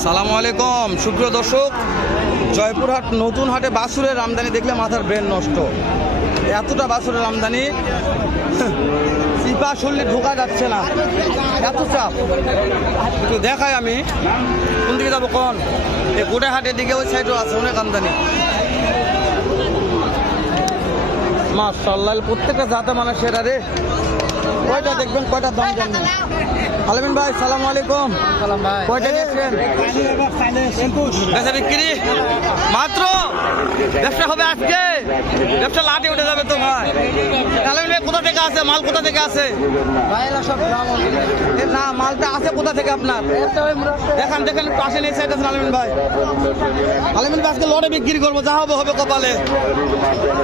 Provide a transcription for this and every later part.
সালামু আলাইকুম সুপ্রিয় দর্শক, জয়পুরহাট নতুন হাটে বাছুরের আমদানি দেখলে মাথার ব্রেন নষ্ট। এতটা বাছুরের আমদানি চিপা শরীরে ঢোকা যাচ্ছে না, এত চাপ। একটু দেখাই আমি কোন দিকে যাবো, কোন এই গোটা হাটের দিকে ওই সাইডও আছে অনেক আমদানি। মাশাআল্লাহ, প্রত্যেকটা জাতে মানে সেরা রে। কয়টা দেখবেন, কয়টা দাম জানবেন। আলামিন ভাই সালামু আলাইকুম। সালাম ভাই। কয়টা নিচ্ছেন? বেচা বিক্রি মাত্র, ব্যবসা হবে আজকে, ব্যবসা লাটে উঠে যাবে তো ভাই। আলামিন ভাই কোথা থেকে আছে, মাল কোথা থেকে আছে? সব না, মালটা আছে কোথা থেকে আপনার? দেখান দেখেন, পাশে নেই সাইড আছেন আলামিন ভাই। আলামিন ভাই আজকে লটে বিক্রি করবো, যা হবে হবে কপালে।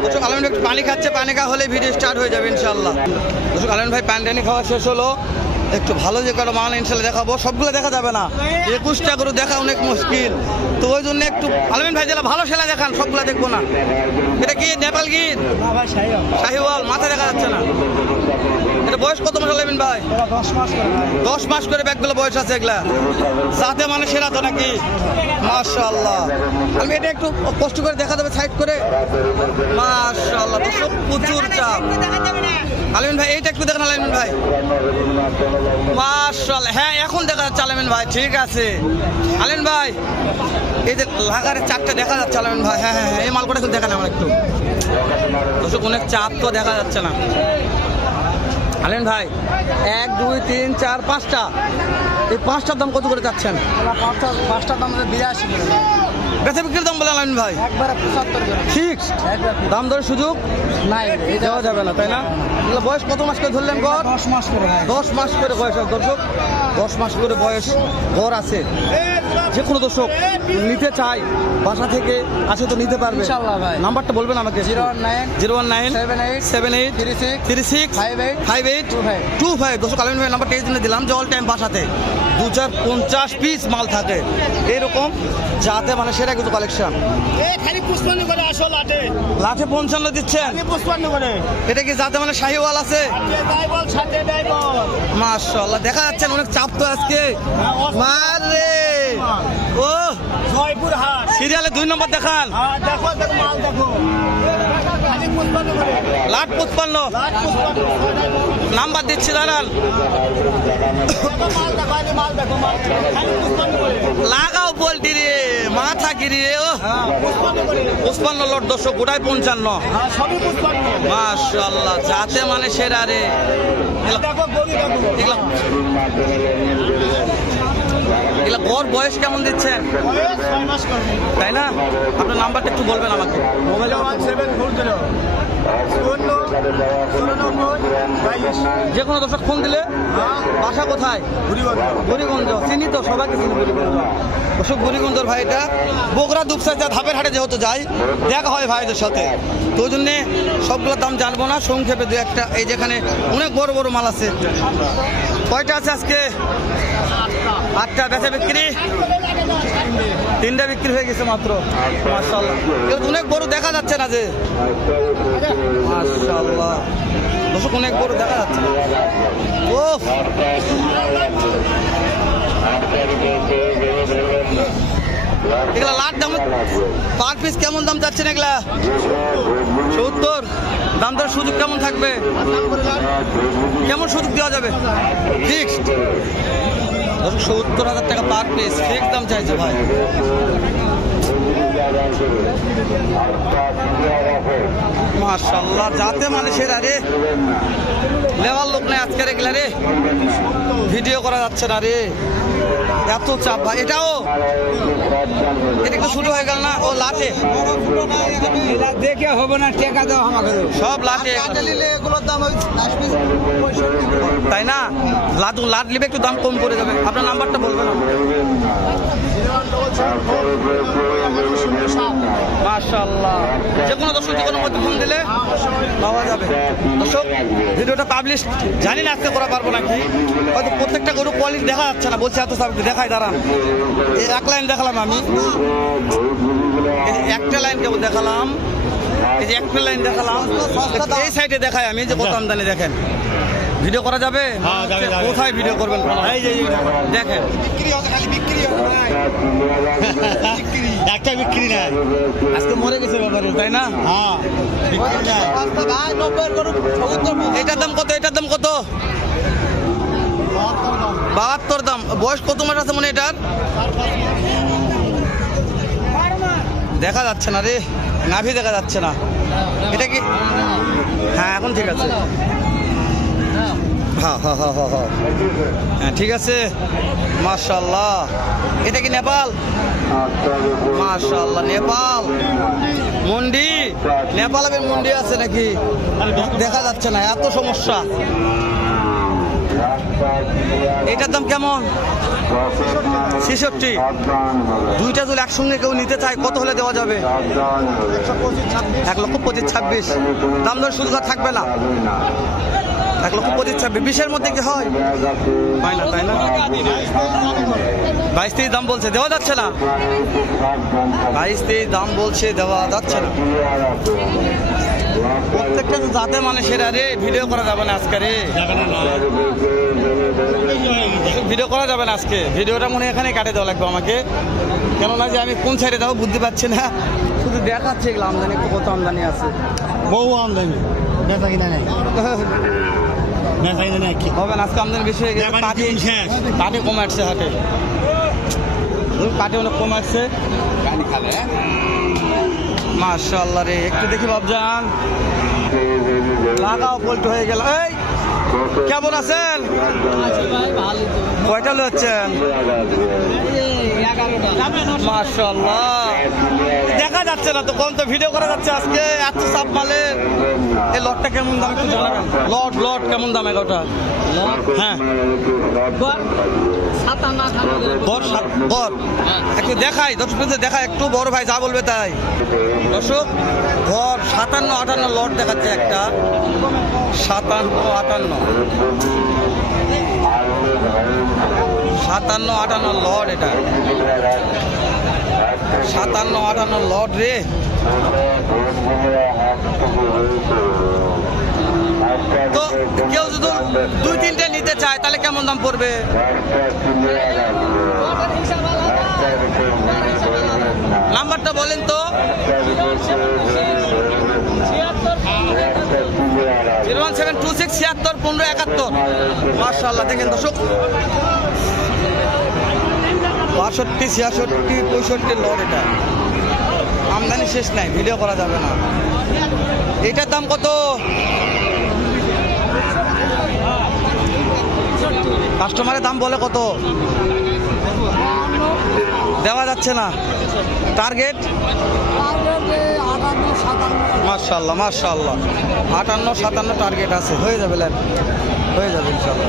দর্শক আলামিন ভাই একটু পানি খাচ্ছে, পানি খাওয়া হলে ভিডিও স্টার্ট হয়ে যাবে ইনশাল্লাহ। দর্শক আলামিন ভাই পানি খাওয়া শেষ হলো, একটু ভালো যে কারো মাল ইনশাল্লাহ দেখাবো। সবগুলো দেখা যাবে না, 21টা করে দেখা অনেক মুশকিল, তো ওই জন্য একটু আলামিন ভাই যেটা ভালো সেটা দেখান, সবগুলো দেখবো না। এটা কি নেপাল গির? শাহিওয়াল, মাথা দেখা যাচ্ছে না। এটা বয়স কত মাস আলামিন ভাই? 10 মাস করে ব্যাগগুলো বয়স আছে এগুলা, যাতে মানে সেরা তো নাকি? মাশাআল্লাহ, আমি এটা একটু কষ্ট করে দেখা যাবে সাইড করে। মাশাআল্লাহ, তো সব প্রচুর চাপ। আলামিন ভাই এইটা একটু দেখেন আলামিন ভাই। মাশাআল্লাহ, হ্যাঁ এখন দেখা যাচ্ছে আলামিন ভাই, ঠিক আছে। আলামিন ভাই এই যে লাগারে চারটা দেখা যাচ্ছে আলামিন ভাই। হ্যাঁ হ্যাঁ, এই মালকটা একটু দেখান আমার একটু। দর্শক অনেক চাপ তো দেখা যাচ্ছে না। আলামিন ভাই 1 2 3 4 5টা, এই 5টার দাম কত করে চাচ্ছেন? পাঁচটার দাম 82 বেচা বিক্রির দাম বলে আলামিন ভাই একবারে 75 ফিক্স, দাম দরের সুযোগ নাই, দেওয়া যাবে না, তাই না? এগুলো বয়স কত মাস করে ধরলেন গড়? 10 মাস করে ভাই। 10 মাস করে বয়স আছে দর্শক, 10 মাস করে বয়স গড় আছে। যে কোনো দর্শক নিতে চাই বাসা থেকে আসে তো নিতে পারবে ইনশাআল্লাহ ভাই। নাম্বারটা বলবেন আমাকে। 019 78 36 36 58 58 25। দর্শক আলামিন ভাই নাম্বারটা এই জন্য দিলাম যে অল টাইম বাসাতে 250 পিস মাল থাকে এরকম, যাতে মানে সেটা কিছু কালেকশন। খালি 55 করে আসো লাটে, লাঠে 55 দিচ্ছেন? 55 করে। এটা কি যাতে মানে শাহিওয়াল আছে? দাই বল ছাড়তে দাই বল। মাশাআল্লাহ, দেখা যাচ্ছে অনেক চাপ তো আজকে। মারে ও জয়পুর হাট সিরিয়ালে 2 নম্বর দেখান। দেখো দেখো মাল দেখো, খালি 55 করে। লাট 55 লাট 55 নাম্বার দিচ্ছি জানান। মাল দেখো, আগে মাল দেখো, মাল খালি 55 করে। লাগাও পোল্ট্রি রে, মাথা গিরি রে। ও 55 করে। 55 লট দর্শক, গোটায় 55। সবই 55। মাশাআল্লাহ, যাতে মানে সেরা রে। দেখো গরু দেখো, এগুলা এগুলা গড় বয়স কেমন দিচ্ছেন, বয়স 6 মাস করে। তাই না? আপনার নাম্বারটা একটু বলবেন আমাকে। মোবাইল 1740 যে কোনো দর্শক ফোন দিলে। বাসা কোথায়? বুড়িগঞ্জ, চিনি তো, সবাইকে চিনি বুড়িগঞ্জ। দর্শক বুড়িগঞ্জের ভাই, এটা বগুড়া দুপসাইজা ধাপের হাটে যেহেতু যাই, দেখা হয় ভাইদের সাথে, তো ওই জন্যে সবগুলোর দাম জানবো না, সংক্ষেপে 2-1টা। এই যেখানে অনেক বড় বড় মাল আছে। কয়টা আছে আজকে? 8টা। বেচা বিক্রি 3টা বিক্রি হয়ে গেছে মাত্র। মাশাআল্লাহ, অনেক বড় দেখা যাচ্ছে না যে। মাশাআল্লাহ, দর্শক অনেক বড় দেখা যাচ্ছে। ও এগুলা লাট দাম পার পিস কেমন দাম যাচ্ছে না এগুলা? 70। দাম দরের সুযোগ কেমন থাকবে? কেমন সুযোগ দেওয়া যাবে? ফিক্সড 70,000 টাকা পার পিস, ফিক্সড দাম চাইছে ভাই। মাশাআল্লাহ, যাতে মানে সেরা রে। লেওয়ার লোক নাই আজকের এগুলা রে, ভিডিও করা যাচ্ছে না রে, এত চাপ ভাই। এটাও এটা একটু শুরু হয়ে গেল না? ও লাটে দেখে হবে না, টাকা দাও আমাকে। সব লাটে, এগুলোর দাম তাই না? লাট নিবে একটু দাম কম করে যাবে। আপনার নাম্বারটা বলবেন। মাশাআল্লাহ, যে কোনো দর্শক যে কোনো মধ্যে ফোন দিলে পাওয়া যাবে। দর্শক ভিডিওটা পাবলিশ জানি না আজকে করা পারবো নাকি, হয়তো প্রত্যেকটা গরু কোয়ালিটি দেখা যাচ্ছে না, বলছি এত সাবজেক্ট দেখাই দাঁড়ান। এই 1 লাইন দেখালাম আমি, একটা লাইন কেবল দেখালাম, এই যে একটা লাইন দেখালাম। এই সাইডে দেখাই আমি যে কত আমদানি দেখেন। ভিডিও করা যাবে? হ্যাঁ, যাবে, যাবে। কোথায় ভিডিও করবেন? এই যে দেখেন, বিক্রি হচ্ছে, খালি বিক্রি হচ্ছে ভাই। বিক্রি। একটা বিক্রি নাই। আজকে মরে গেছে ব্যাপারে, তাই না? হ্যাঁ, বিক্রি নাই। রাস্তা ভাই 90 করুন, 70 এটার দাম কত? এটার দাম কত? 72 দাম। বয়স কত মাস আছে মনে এটার? দেখা যাচ্ছে না রে, নাভি দেখা যাচ্ছে না। এটা কি? হ্যাঁ, এখন ঠিক আছে। হ্যাঁ হ্যাঁ হ্যাঁ হ্যাঁ হ্যাঁ হ্যাঁ, ঠিক আছে। মাশাআল্লাহ। এটা কি নেপাল? মাশাআল্লাহ, নেপাল মন্ডি। নেপালের মন্ডি আছে নাকি? দেখা যাচ্ছে না, এত সমস্যা। এটার দাম কেমন? 66। দুইটা যদি একসঙ্গে কেউ নিতে চায় কত হলে দেওয়া যাবে? 1,25,26,000। দাম দর শুল্ক থাকবে না? 1,25,26,000। 20-এর মধ্যে কি হয়? হয় না, তাই না? 22-23 দাম বলছে, দেওয়া যাচ্ছে না। 22-23 দাম বলছে, দেওয়া যাচ্ছে না। প্রত্যেকটা তো যাতে মানে সেরা রে, ভিডিও করা যাবে না আজকে রে। যাবে না, না। ভিডিও করা যাবে না আজকে। ভিডিওটা মনে হয় এখানে কাটে দেওয়া লাগবে আমাকে, কেননা যে আমি কোন সাইডে যাবো বুঝতে পারছি না। শুধু দেখাচ্ছে এগুলো আমদানি, একটু কত আমদানি আছে। বহু আমদানি, বেচা কিনা নাই। বেচা কিনা নাই কি? হবে না, আজকে আমদানি বেশি হয়ে গেছে। ব্যাপারী পাটি দিন শেষ। পাটি কমে আসছে হাটে, পাটি অনেক কমে আসছে। মাশাআল্লাহ রে, একটু দেখি বাবজান, লাগাও পল্টু হয়ে গেল। এই কেমন আছেন? কয়টা লচ্ছেন? মাশাআল্লাহ, দেখা যাচ্ছে না তো, কোন তো ভিডিও করা যাচ্ছে আজকে, এত চাপ মালে। এই লটটা কেমন দাম একটু জানাবেন? লট কেমন দাম এগারোটা? হ্যাঁ, গড় একটু দেখাই, দর্শক দেখাই একটু, বড় ভাই যা বলবে তাই। দর্শক, গড় 57-58 লট দেখাচ্ছে একটা। 57-58 লট এটা। 57-58 লট রে। তো কেউ যদি 2-3টে নিতে চায় তাহলে কেমন দাম পড়বে? নাম্বারটা বলেন তো। 01726761571। মাশাআল্লাহ, দেখেন দর্শক, 62, 66, 65 লট এটা। আমদানি শেষ নাই, ভিডিও করা যাবে না। এটার দাম কত? কাস্টমারের দাম বলে কত? দেওয়া যাচ্ছে না। টার্গেট? মাশাআল্লাহ, 58-57 টার্গেট আছে। হয়ে যাবে, হয়ে যাবে ইনশাআল্লাহ।